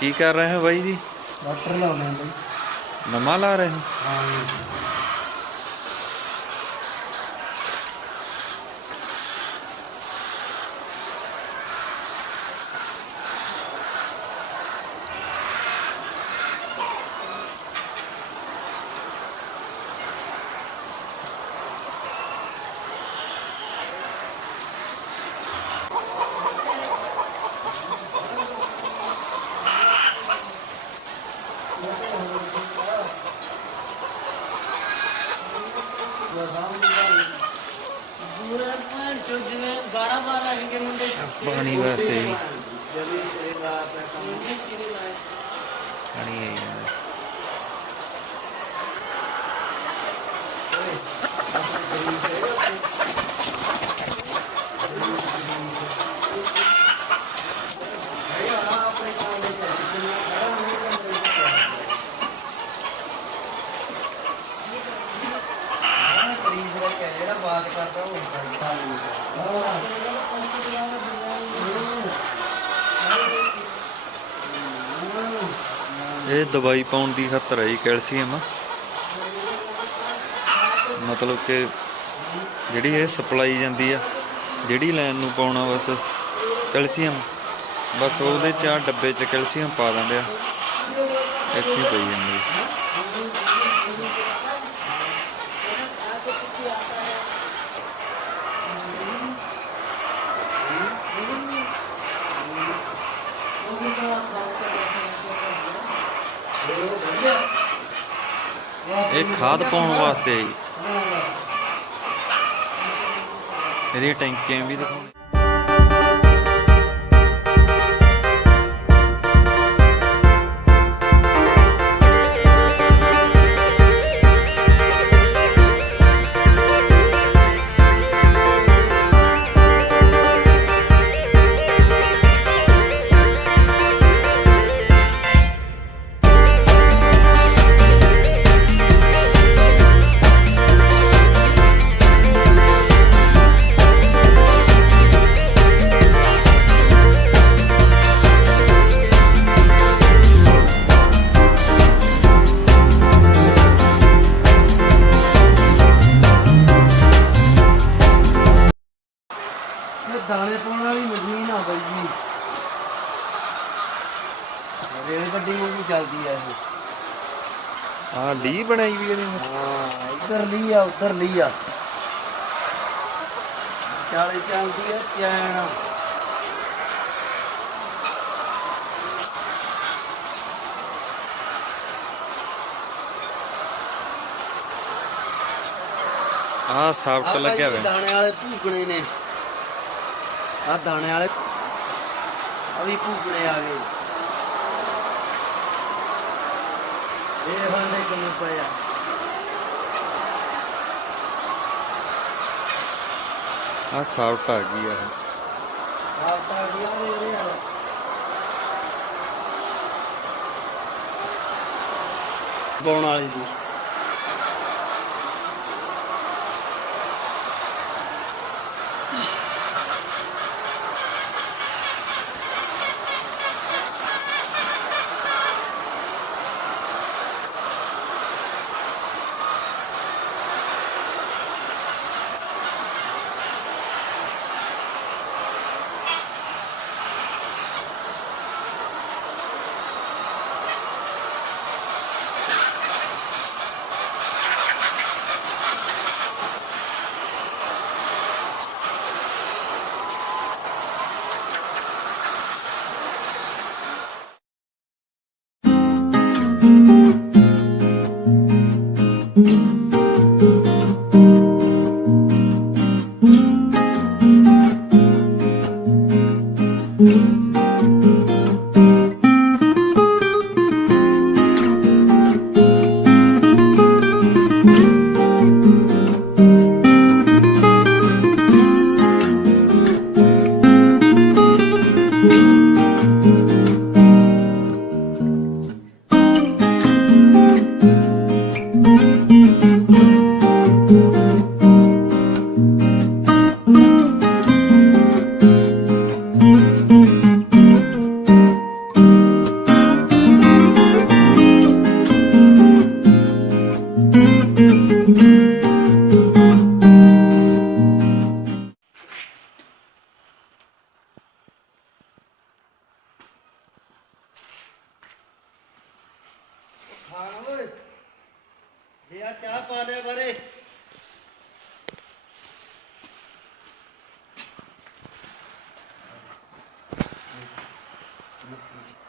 ਕੀ ਕਰ ਰਹੇ ਹੋ ਬਾਈ ਜੀ? ਡਾਕਟਰ ਲਾਉਣੇ ਬਾਈ। ਨਵਾਂ ਲਾ ਰਹੇ ਹੋ? ਹਾਂ पानी वास्ते पानी है बात करता हूँ ये दवाई पाउण की खातर है कैल्शियम मतलब कि जिहड़ी ये सप्लाई जाती है जिहड़ी लैन नूं पाउणा बस कैल्शियम बस ਉਹਦੇ 'ਚ ਆ डब्बे 'ਚ कैल्शियम पा दिंदे आ ਇੱਥੇ ਹੀ ਪਈ ਜਾਂਦੀ ये खाद पाने वास्ते ये टैंकियां भी दिखाने दाने पाने वाली मशीन आ भाई जी रेलगड्डी वांगू चलती है हाँ ली बनाई हुई है हाँ इधर लिया उधर लिया चाली चलती है चैन हाँ साफ्ट लगे हुए दाने वाले भूकने ने आ दाने वाले अभी भूकने आ गए ये भांडे कितने पे हाँ साफ्ट आ गई है पाने वाली थी ਮੁੱਕੀ